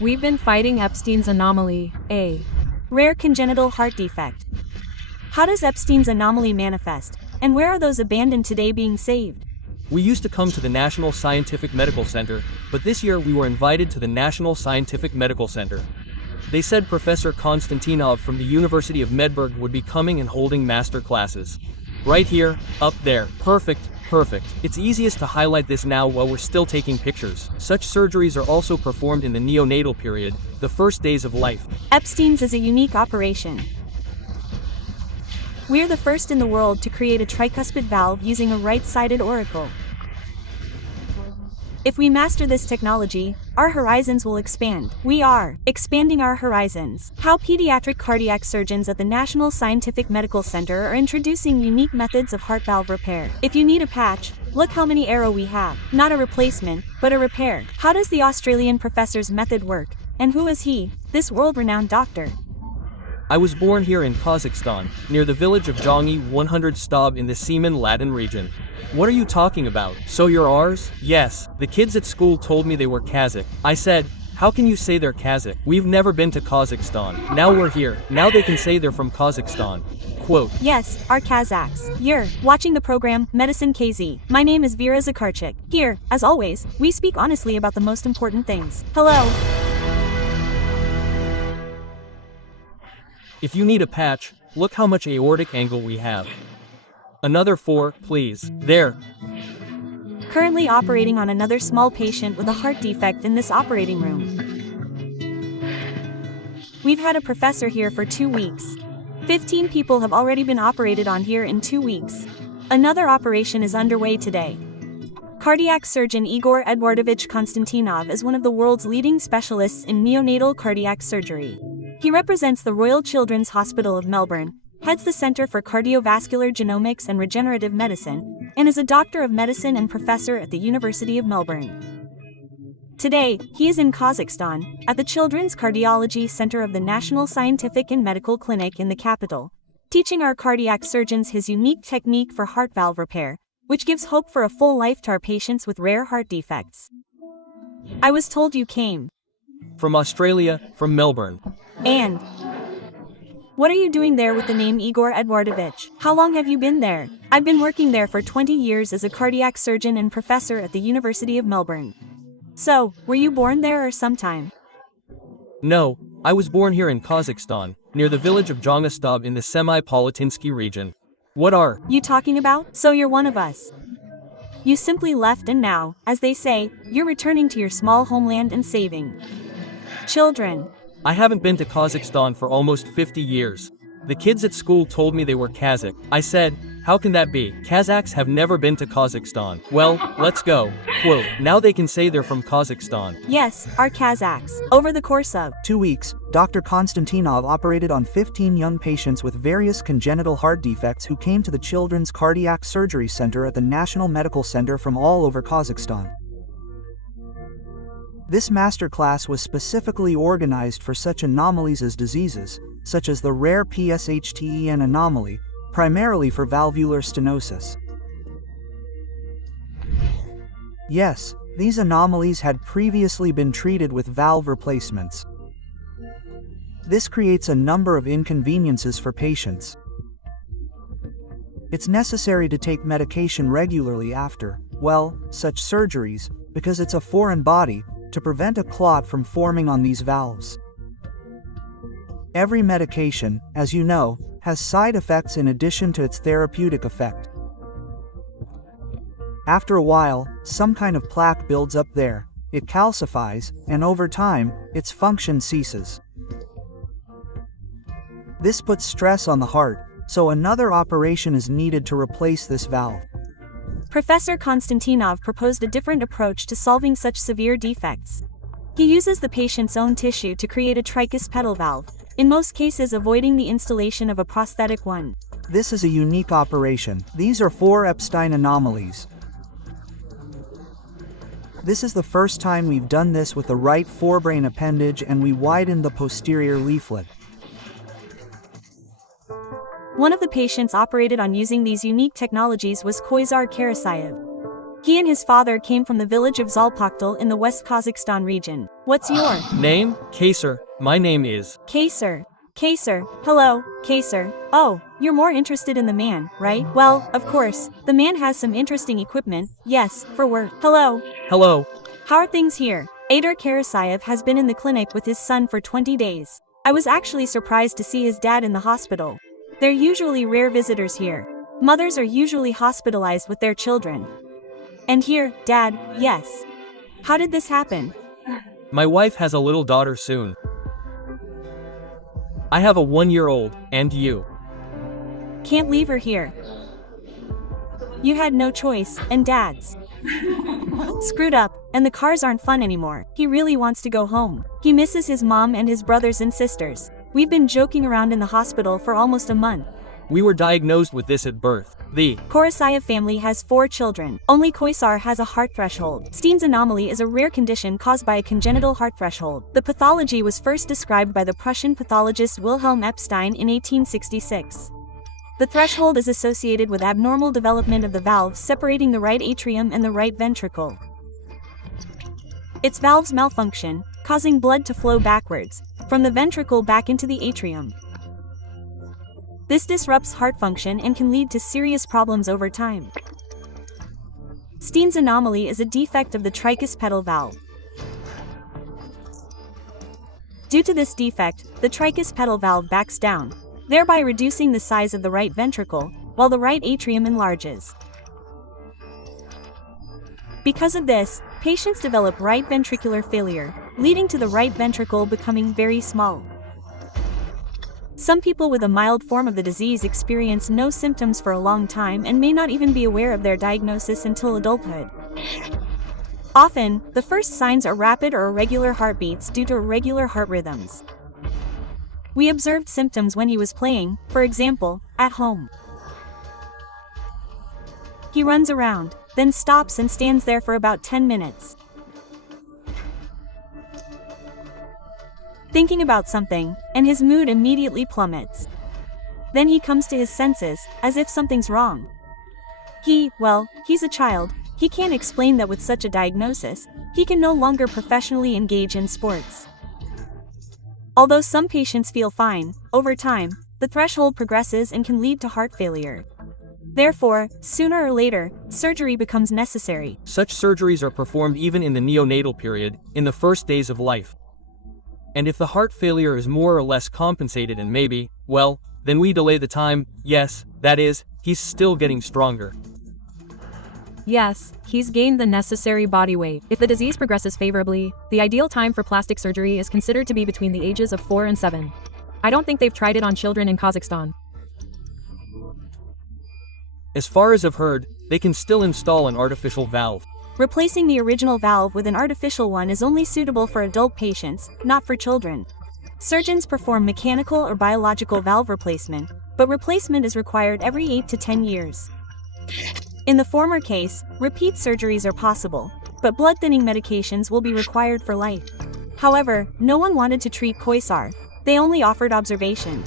We've been fighting Epstein's anomaly, a rare congenital heart defect. How does Epstein's anomaly manifest, and where are those abandoned today being saved? We used to come to the National Scientific Medical Center, but this year we were invited to the National Scientific Medical Center. They said Professor Konstantinov from the University of Medberg would be coming and holding master classes. Right here, up there, perfect. It's easiest to highlight this now while we're still taking pictures. Such surgeries are also performed in the neonatal period, the first days of life. Epstein's is a unique operation. We're the first in the world to create a tricuspid valve using a right-sided auricle. If we master this technology, our horizons will expand. We are expanding our horizons. How pediatric cardiac surgeons at the National Scientific Medical Center are introducing unique methods of heart valve repair. If you need a patch, look how many arrow we have. Not a replacement, but a repair. How does the Australian professor's method work? And who is he, this world-renowned doctor? I was born here in Kazakhstan, near the village of Jongi 100 Stab in the Semen Latin region. What are you talking about? So you're ours? Yes, the kids at school told me they were Kazakh. I said, how can you say they're Kazakh? We've never been to Kazakhstan. Now we're here. Now they can say they're from Kazakhstan. Quote. Yes, our Kazakhs. You're watching the program, Medicine KZ. My name is Vera Zakarchik. Here, as always, we speak honestly about the most important things. Hello. If you need a patch, look how much aortic angle we have. Another 4, please. There. Currently operating on another small patient with a heart defect in this operating room. We've had a professor here for 2 weeks. 15 people have already been operated on here in 2 weeks. Another operation is underway today. Cardiac surgeon Igor Edwardovich Konstantinov is one of the world's leading specialists in neonatal cardiac surgery. He represents the Royal Children's Hospital of Melbourne, heads the Center for Cardiovascular Genomics and Regenerative Medicine, and is a doctor of medicine and professor at the University of Melbourne. Today, he is in Kazakhstan, at the Children's Cardiology Center of the National Scientific and Medical Clinic in the capital, teaching our cardiac surgeons his unique technique for heart valve repair, which gives hope for a full life to our patients with rare heart defects. I was told you came from Australia, from Melbourne. And what are you doing there with the name Igor Edwardovich? How long have you been there? I've been working there for 20 years as a cardiac surgeon and professor at the University of Melbourne. So, were you born there or sometime? No, I was born here in Kazakhstan, near the village of Jongastab in the Semipalatinsky region. What are you talking about? So you're one of us. You simply left and now, as they say, you're returning to your small homeland and saving children. I haven't been to Kazakhstan for almost 50 years. The kids at school told me they were Kazakh. I said, how can that be? Kazakhs have never been to Kazakhstan. Well, let's go. Quote, now they can say they're from Kazakhstan. Yes, our Kazakhs. Over the course of 2 weeks, Dr. Konstantinov operated on 15 young patients with various congenital heart defects who came to the Children's Cardiac Surgery Center at the National Medical Center from all over Kazakhstan. This masterclass was specifically organized for such anomalies as diseases, such as the rare PSHTEN anomaly, primarily for valvular stenosis. Yes, these anomalies had previously been treated with valve replacements. This creates a number of inconveniences for patients. It's necessary to take medication regularly after, well, such surgeries, because it's a foreign body, to prevent a clot from forming on these valves. Every medication, as you know, has side effects in addition to its therapeutic effect. After a while, some kind of plaque builds up there, it calcifies, and over time, its function ceases. This puts stress on the heart, so another operation is needed to replace this valve. Professor Konstantinov proposed a different approach to solving such severe defects. He uses the patient's own tissue to create a tricuspidal valve, in most cases avoiding the installation of a prosthetic one. This is a unique operation. These are 4 Epstein anomalies. This is the first time we've done this with the right forebrain appendage, and we widened the posterior leaflet. One of the patients operated on using these unique technologies was Koizar Karasayev. He and his father came from the village of Zalpaktal in the West Kazakhstan region. What's your Name? Kaysar. My name is. Kaysar. Kaysar. Hello, Kaysar. Oh, you're more interested in the man, right? Well, of course, the man has some interesting equipment, yes, for work. Hello. Hello. How are things here? Adar Karasayev has been in the clinic with his son for 20 days. I was actually surprised to see his dad in the hospital. They're usually rare visitors here. Mothers are usually hospitalized with their children. And here, Dad, yes. How did this happen? My wife has a little daughter soon. I have a 1-year-old, and you? Can't leave her here. You had no choice, and Dad's screwed up, and the cars aren't fun anymore. He really wants to go home. He misses his mom and his brothers and sisters. We've been joking around in the hospital for almost a month. We were diagnosed with this at birth. The Karasayev family has 4 children. Only Kaysar has a heart threshold. Steen's anomaly is a rare condition caused by a congenital heart threshold. The pathology was first described by the Prussian pathologist Wilhelm Epstein in 1866. The threshold is associated with abnormal development of the valves separating the right atrium and the right ventricle. Its valves malfunction, causing blood to flow backwards, from the ventricle back into the atrium. This disrupts heart function and can lead to serious problems over time. Steen's anomaly is a defect of the tricuspidal valve. Due to this defect, the tricuspidal valve backs down, thereby reducing the size of the right ventricle, while the right atrium enlarges. Because of this, patients develop right ventricular failure, leading to the right ventricle becoming very small. Some people with a mild form of the disease experience no symptoms for a long time and may not even be aware of their diagnosis until adulthood. Often, the first signs are rapid or irregular heartbeats due to irregular heart rhythms. We observed symptoms when he was playing, for example, at home. He runs around, then stops and stands there for about 10 minutes. Thinking about something, and his mood immediately plummets. Then he comes to his senses, as if something's wrong. He's a child, he can't explain that with such a diagnosis, he can no longer professionally engage in sports. Although some patients feel fine, over time, the threshold progresses and can lead to heart failure. Therefore, sooner or later, surgery becomes necessary. Such surgeries are performed even in the neonatal period, in the first days of life. And if the heart failure is more or less compensated and maybe, then we delay the time, yes, that is, he's still getting stronger. Yes, he's gained the necessary body weight. If the disease progresses favorably, the ideal time for plastic surgery is considered to be between the ages of 4 and 7. I don't think they've tried it on children in Kazakhstan. As far as I've heard, they can still install an artificial valve. Replacing the original valve with an artificial one is only suitable for adult patients, not for children. Surgeons perform mechanical or biological valve replacement, but replacement is required every 8 to 10 years. In the former case, repeat surgeries are possible, but blood-thinning medications will be required for life. However, no one wanted to treat Kaysar, they only offered observation.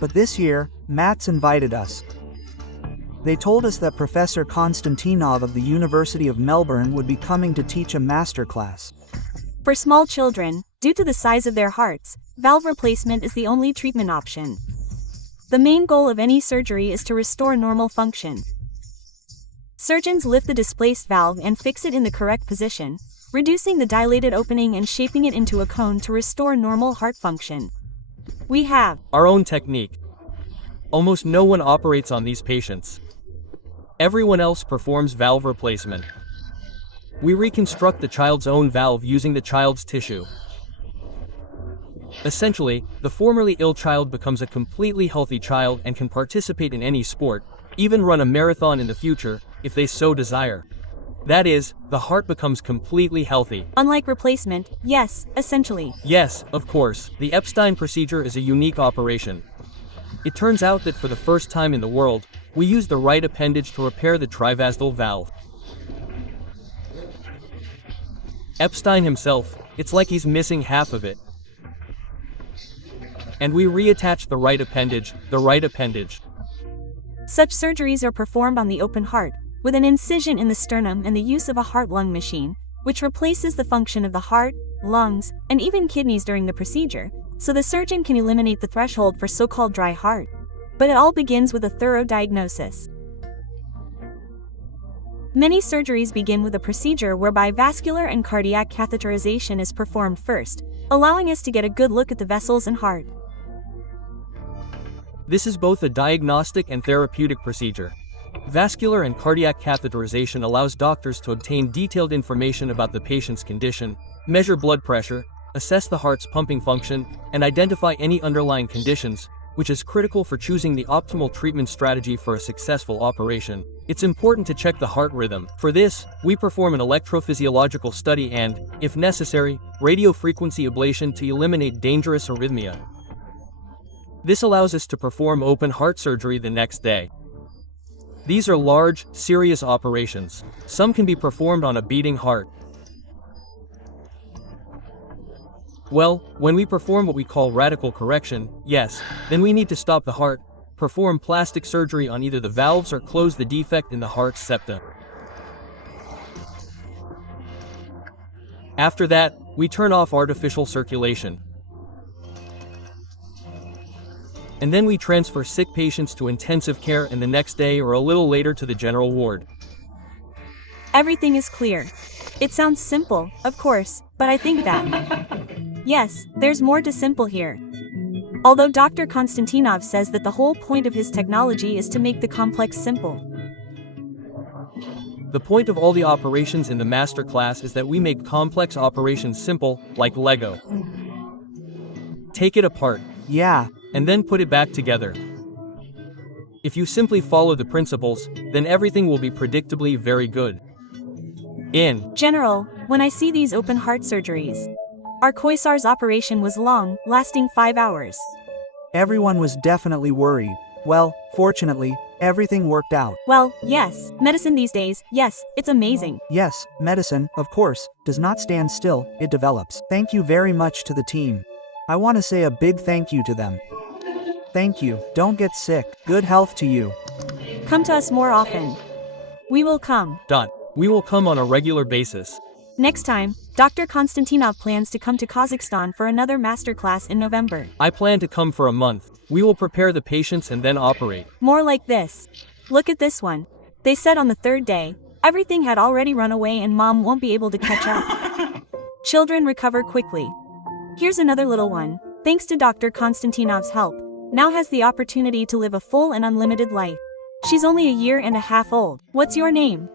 But this year, Mats invited us. They told us that Professor Konstantinov of the University of Melbourne would be coming to teach a master class. For small children, due to the size of their hearts, valve replacement is the only treatment option. The main goal of any surgery is to restore normal function. Surgeons lift the displaced valve and fix it in the correct position, reducing the dilated opening and shaping it into a cone to restore normal heart function. We have our own technique. Almost no one operates on these patients. Everyone else performs valve replacement. We reconstruct the child's own valve using the child's tissue. Essentially, the formerly ill child becomes a completely healthy child and can participate in any sport, even run a marathon in the future, if they so desire. That is, the heart becomes completely healthy. Unlike replacement, yes, essentially. Yes, of course, the Epstein procedure is a unique operation. It turns out that for the first time in the world, we use the right appendage to repair the trivastal valve. Epstein himself, it's like he's missing half of it. And we reattach the right appendage. Such surgeries are performed on the open heart, with an incision in the sternum and the use of a heart-lung machine, which replaces the function of the heart, lungs, and even kidneys during the procedure, so the surgeon can eliminate the threshold for so-called dry heart. But it all begins with a thorough diagnosis. Many surgeries begin with a procedure whereby vascular and cardiac catheterization is performed first, allowing us to get a good look at the vessels and heart. This is both a diagnostic and therapeutic procedure. Vascular and cardiac catheterization allows doctors to obtain detailed information about the patient's condition, measure blood pressure, assess the heart's pumping function, and identify any underlying conditions, which is critical for choosing the optimal treatment strategy for a successful operation. It's important to check the heart rhythm. For this, we perform an electrophysiological study and, if necessary, radiofrequency ablation to eliminate dangerous arrhythmia. This allows us to perform open heart surgery the next day. These are large, serious operations. Some can be performed on a beating heart. Well, when we perform what we call radical correction, yes, then we need to stop the heart, perform plastic surgery on either the valves or close the defect in the heart's septa. After that, we turn off artificial circulation. And then we transfer sick patients to intensive care and the next day or a little later to the general ward. Everything is clear. It sounds simple, of course, but I think that... Yes, there's more to simple here. Although Dr. Konstantinov says that the whole point of his technology is to make the complex simple. The point of all the operations in the master class is that we make complex operations simple, like Lego. Take it apart. Yeah. And then put it back together. If you simply follow the principles, then everything will be predictably very good. In general, when I see these open heart surgeries, our Koisar's operation was long, lasting 5 hours. Everyone was definitely worried. Well, fortunately, everything worked out. Well, yes, medicine these days, yes, it's amazing. Yes, medicine, of course, does not stand still, it develops. Thank you very much to the team. I want to say a big thank you to them. Thank you. Don't get sick. Good health to you. Come to us more often. We will come. We will come on a regular basis. Next time, Dr. Konstantinov plans to come to Kazakhstan for another masterclass in November. I plan to come for a month. We will prepare the patients and then operate. More like this. Look at this one. They said on the 3rd day, everything had already run away and mom won't be able to catch up. Children recover quickly. Here's another little one. Thanks to Dr. Konstantinov's help, now has the opportunity to live a full and unlimited life. She's only 1.5 years old. What's your name?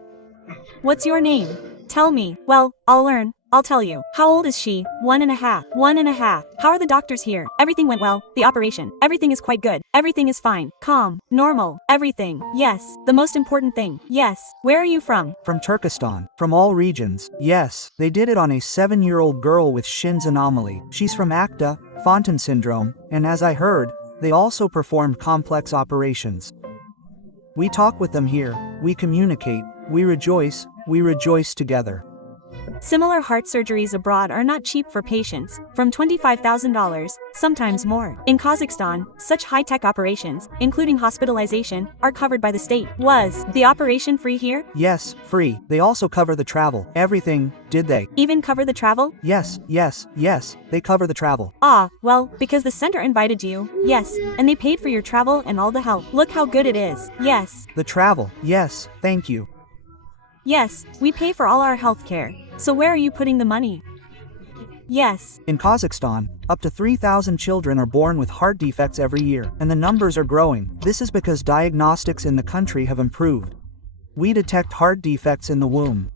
What's your name? Tell me. Well, I'll learn. I'll tell you. How old is she? 1.5. 1.5. How are the doctors here? Everything went well. The operation. Everything is quite good. Everything is fine. Calm. Normal. Everything. Yes. The most important thing. Yes. Where are you from? From Turkestan. From all regions. Yes. They did it on a 7-year-old girl with Shin's anomaly. She's from Acta, Fontan syndrome, and as I heard, they also performed complex operations. We talk with them here. We communicate. We rejoice together. Similar heart surgeries abroad are not cheap for patients, from $25,000, sometimes more. In Kazakhstan, such high-tech operations, including hospitalization, are covered by the state. Was the operation free here? Yes, free. They also cover the travel. Everything, did they? Even cover the travel? Yes, they cover the travel. Ah, well, because the center invited you, yes, and they paid for your travel and all the help. Look how good it is. Yes. The travel, yes, thank you. Yes, we pay for all our health care. So where are you putting the money? Yes. In Kazakhstan, up to 3,000 children are born with heart defects every year, and the numbers are growing. This is because diagnostics in the country have improved. We detect heart defects in the womb.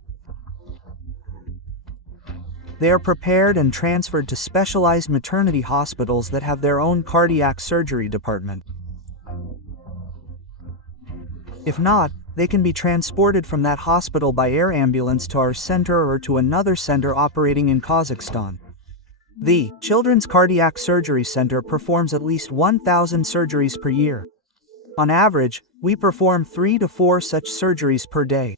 They are prepared and transferred to specialized maternity hospitals that have their own cardiac surgery department. If not, they can be transported from that hospital by air ambulance to our center or to another center operating in Kazakhstan. The Children's Cardiac Surgery Center performs at least 1,000 surgeries per year. On average, we perform 3 to 4 such surgeries per day.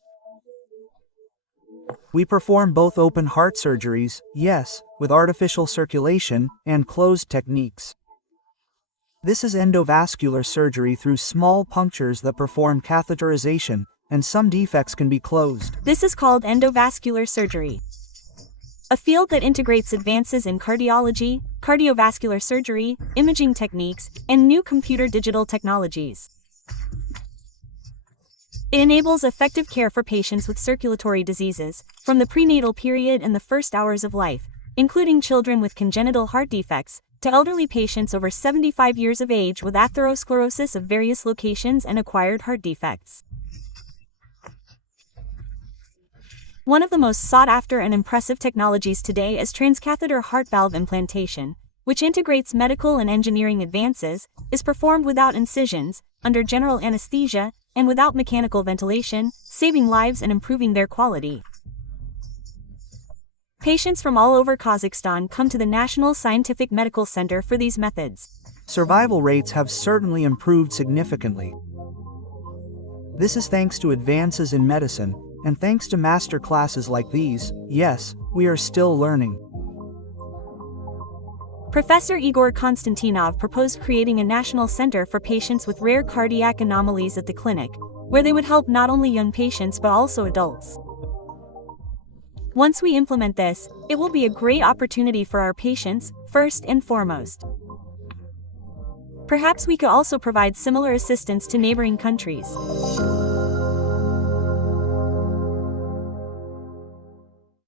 We perform both open heart surgeries, yes, with artificial circulation, and closed techniques. This is endovascular surgery through small punctures that perform catheterization, and some defects can be closed. This is called endovascular surgery, a field that integrates advances in cardiology, cardiovascular surgery, imaging techniques, and new computer digital technologies. It enables effective care for patients with circulatory diseases, from the prenatal period and the first hours of life, including children with congenital heart defects, to elderly patients over 75 years of age with atherosclerosis of various locations and acquired heart defects. One of the most sought-after and impressive technologies today is transcatheter heart valve implantation, which integrates medical and engineering advances, is performed without incisions, under general anesthesia, and without mechanical ventilation, saving lives and improving their quality. Patients from all over Kazakhstan come to the National Scientific Medical Center for these methods. Survival rates have certainly improved significantly. This is thanks to advances in medicine, and thanks to master classes like these. Yes, we are still learning. Professor Igor Konstantinov proposed creating a national center for patients with rare cardiac anomalies at the clinic, where they would help not only young patients but also adults. Once we implement this, it will be a great opportunity for our patients, first and foremost. Perhaps we could also provide similar assistance to neighboring countries.